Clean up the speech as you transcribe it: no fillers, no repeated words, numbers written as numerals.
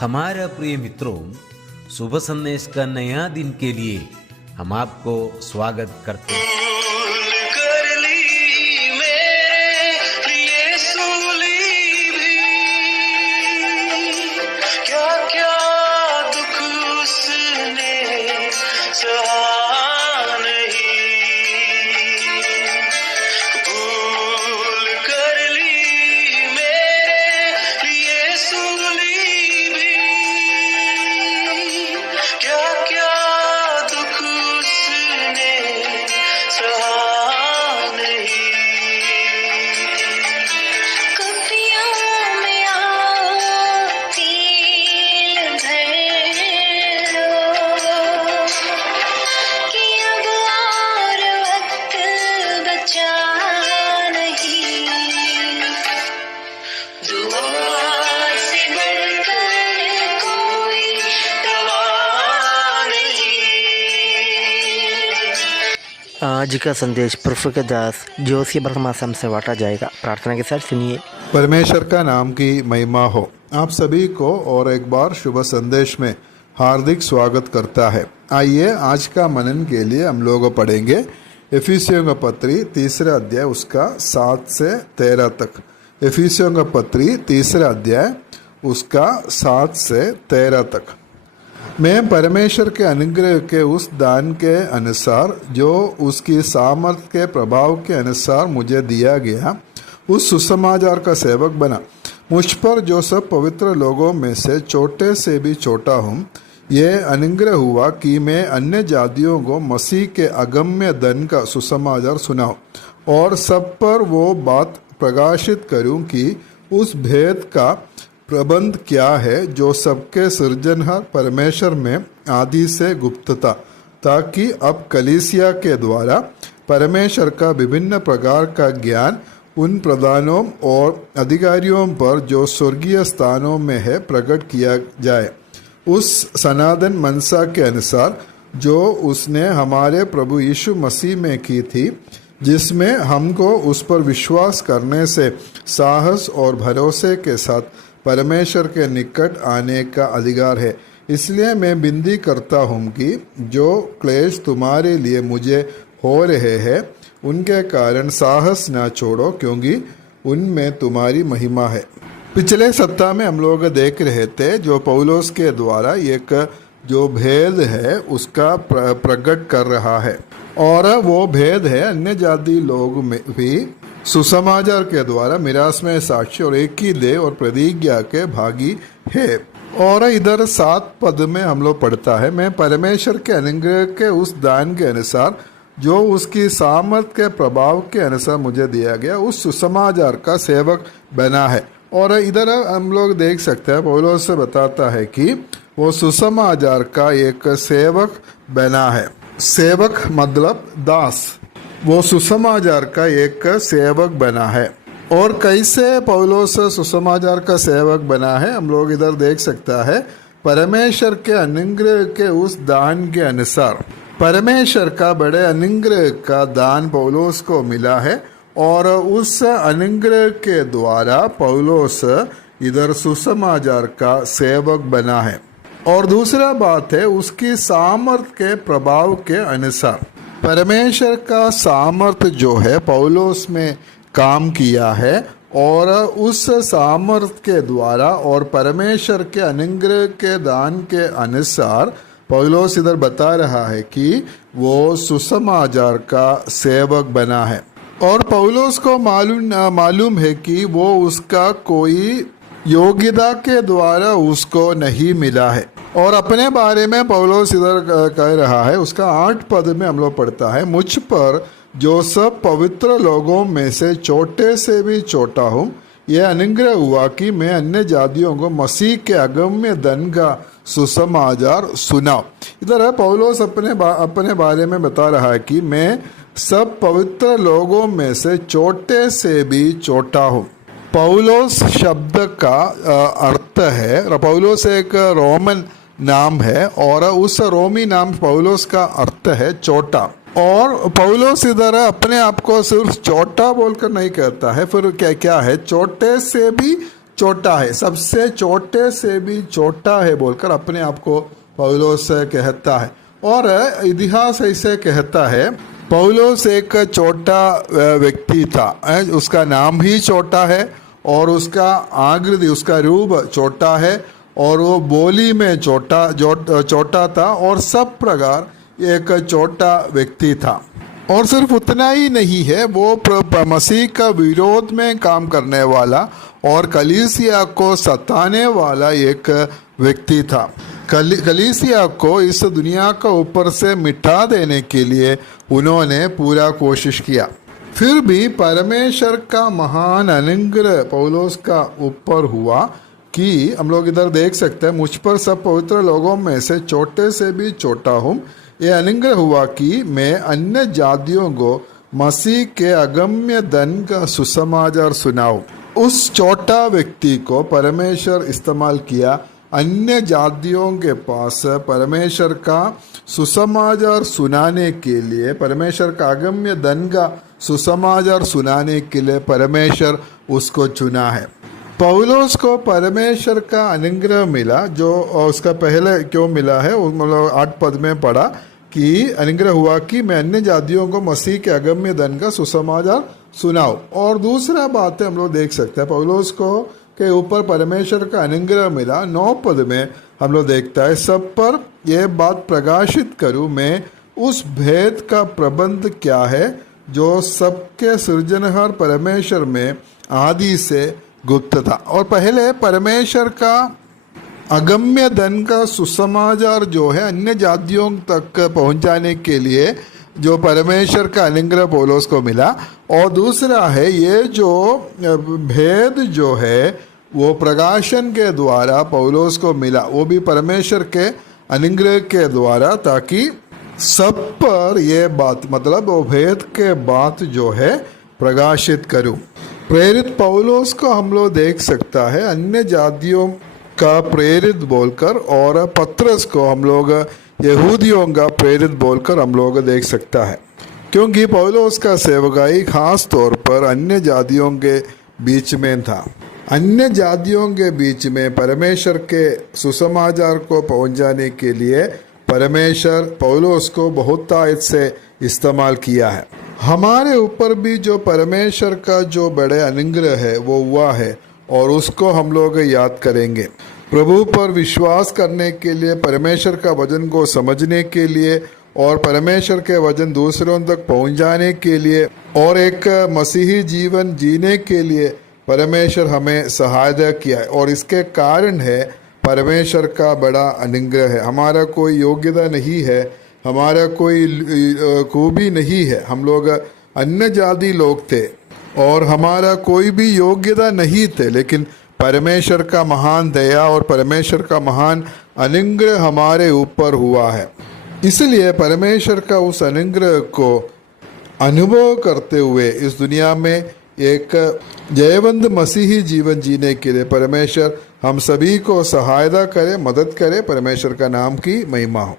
हमारा प्रिय मित्रों, शुभ संदेश का नया दिन के लिए हम आपको स्वागत करते हैं। आज का संदेश प्रफुल्ल के दास जोशी ब्रह्मासम से बांटा जाएगा। प्रार्थना के साथ सुनिए। परमेश्वर का नाम की महिमा हो। आप सभी को और एक बार शुभ संदेश में हार्दिक स्वागत करता है। आइए आज का मनन के लिए हम लोग पढ़ेंगे इफिसियों का पत्री 3 अध्याय उसका 7 से 13 तक। इफिसियों का पत्री 3 अध्याय उसका 7 से 13 तक। मैं परमेश्वर के अनुग्रह के उस दान के अनुसार जो उसकी सामर्थ्य के प्रभाव के अनुसार मुझे दिया गया, उस सुसमाचार का सेवक बना। मुझ पर जो सब पवित्र लोगों में से छोटे से भी छोटा हूँ, यह अनुग्रह हुआ कि मैं अन्य जातियों को मसीह के अगम्य धन का सुसमाचार सुनाऊं और सब पर वो बात प्रकाशित करूं कि उस भेद का प्रबंध क्या है जो सबके सृजनहार परमेश्वर में आदि से गुप्त था, ताकि अब कलीसिया के द्वारा परमेश्वर का विभिन्न प्रकार का ज्ञान उन प्रधानों और अधिकारियों पर जो स्वर्गीय स्थानों में है प्रकट किया जाए, उस सनातन मनसा के अनुसार जो उसने हमारे प्रभु यीशु मसीह में की थी, जिसमें हमको उस पर विश्वास करने से साहस और भरोसे के साथ परमेश्वर के निकट आने का अधिकार है। इसलिए मैं विनती करता हूँ कि जो क्लेश तुम्हारे लिए मुझे हो रहे हैं, उनके कारण साहस ना छोड़ो, क्योंकि उनमें तुम्हारी महिमा है। पिछले सप्ताह में हम लोग देख रहे थे जो पौलुस के द्वारा एक जो भेद है उसका प्रकट कर रहा है, और वो भेद है अन्य जाति लोग में भी सुसमाचार के द्वारा मिरास में साक्ष्य और एक ही देह और प्रतिज्ञा के भागी है। और इधर 7 पद में हम लोग पढ़ता है, मैं परमेश्वर के अनुग्रह के उस दान के अनुसार जो उसकी सामर्थ के प्रभाव के अनुसार मुझे दिया गया, उस सुसमाचार का सेवक बना है। और इधर हम लोग देख सकते हैं पौलुस से बताता है कि वो सुसमाचार का एक सेवक बना है। सेवक मतलब दास, वो सुसमाचार का एक सेवक बना है। और कैसे पौलुस सुसमाचार का सेवक बना है हम लोग इधर देख सकता है। परमेश्वर के अनुग्रह के उस दान के अनुसार, परमेश्वर का बड़े अनुग्रह का दान पौलुस को मिला है, और उस अनुग्रह के द्वारा पौलुस इधर सुसमाचार का सेवक बना है। और दूसरा बात है उसकी सामर्थ्य के प्रभाव के अनुसार, परमेश्वर का सामर्थ्य जो है पौलुस में काम किया है, और उस सामर्थ्य के द्वारा और परमेश्वर के अनुग्रह के दान के अनुसार पौलुस इधर बता रहा है कि वो सुसमाचार का सेवक बना है। और पौलुस को मालूम है कि वो उसका कोई योग्यता के द्वारा उसको नहीं मिला है। और अपने बारे में पौलुस इधर कह रहा है, उसका 8 पद में हम लोग पढ़ता है, मुझ पर जो सब पवित्र लोगों में से छोटे से भी छोटा हूँ, यह अनुग्रह हुआ कि मैं अन्य जातियों को मसीह के अगम्य धन का सुसमाचार सुनाऊं। इधर है पौलुस अपने बारे में बता रहा है कि मैं सब पवित्र लोगों में से छोटे से भी छोटा हूँ। पौलुस शब्द का अर्थ है, पौलुस एक रोमन नाम है, और उस रोमी नाम पौलुस का अर्थ है छोटा। और पौलुस इधर अपने आप को सिर्फ छोटा बोलकर नहीं कहता है, फिर क्या क्या है, छोटे से भी छोटा है, सबसे छोटे से भी छोटा है बोलकर अपने आप को पौलुस कहता है। और इतिहास ऐसे कहता है पौलुस एक छोटा व्यक्ति था, उसका नाम ही छोटा है और उसका आकृति, उसका रूप छोटा है और वो बोली में छोटा था और सब प्रकार एक छोटा व्यक्ति था। और सिर्फ उतना ही नहीं है, वो मसीह का विरोध में काम करने वाला और कलीसिया को सताने वाला एक व्यक्ति था। कलीसिया को इस दुनिया का ऊपर से मिटा देने के लिए उन्होंने पूरा कोशिश किया। फिर भी परमेश्वर का महान अनुग्रह पौलुस का ऊपर हुआ कि हम लोग इधर देख सकते हैं, मुझ पर सब पवित्र लोगों में से छोटे से भी छोटा हूँ। ये अनुग्रह हुआ कि मैं अन्य जातियों को मसीह के अगम्य धन का सुसमाचार सुनाऊं। उस छोटा व्यक्ति को परमेश्वर इस्तेमाल किया अन्य जातियों के पास परमेश्वर का सुसमाचार सुनाने के लिए, परमेश्वर का अगम्य धन का सुसमाचार सुनाने के लिए परमेश्वर उसको चुना है। पौलुस को परमेश्वर का अनुग्रह मिला, जो उसका पहले क्यों मिला है, मतलब 8 पद में पढ़ा कि अनुग्रह हुआ कि मैं अन्य जातियों को मसीह के अगम्य धन का सुसमाचार सुनाऊं। और दूसरा बात है, हम लोग देख सकते हैं पौलुस को के ऊपर परमेश्वर का अनुग्रह मिला। 9 पद में हम लोग देखता है, सब पर यह बात प्रकाशित करूं, मैं उस भेद का प्रबंध क्या है जो सबके सृजनहार परमेश्वर में आदि से गुप्त था। और पहले परमेश्वर का अगम्य धन का सुसमाचार जो है अन्य जातियों तक पहुंचाने के लिए जो परमेश्वर का अनुग्रह पौलुस को मिला। और दूसरा है ये जो भेद जो है वो प्रकाशन के द्वारा पौलुस को मिला, वो भी परमेश्वर के अनुग्रह के द्वारा, ताकि सब पर ये बात, मतलब वो भेद के बात जो है प्रकाशित करूं। प्रेरित पौलुस को हम लोग देख सकता है अन्य जातियों का प्रेरित बोलकर, और पत्रस को हम लोग यहूदियों का प्रेरित बोलकर हम लोग देख सकता है, क्योंकि पौलुस का सेवकाई खास तौर पर अन्य जातियों के बीच में था। अन्य जातियों के बीच में परमेश्वर के सुसमाचार को पहुंचाने के लिए परमेश्वर पौलुस को बहुत ताकत से इस्तेमाल किया है। हमारे ऊपर भी जो परमेश्वर का जो बड़े अनुग्रह है वो हुआ है और उसको हम लोग याद करेंगे। प्रभु पर विश्वास करने के लिए, परमेश्वर का वचन को समझने के लिए और परमेश्वर के वचन दूसरों तक पहुंचाने के लिए और एक मसीही जीवन जीने के लिए परमेश्वर हमें सहायता किया है। और इसके कारण है परमेश्वर का बड़ा अनुग्रह है। हमारा कोई योग्यता नहीं है, हमारा कोई खूबी नहीं है, हम लोग अन्य जाति लोग थे और हमारा कोई भी योग्यता नहीं थे, लेकिन परमेश्वर का महान दया और परमेश्वर का महान अनुग्रह हमारे ऊपर हुआ है। इसलिए परमेश्वर का उस अनुग्रह को अनुभव करते हुए इस दुनिया में एक जयवंत मसीही जीवन जीने के लिए परमेश्वर हम सभी को सहायता करे, मदद करे। परमेश्वर का नाम की महिमा हो।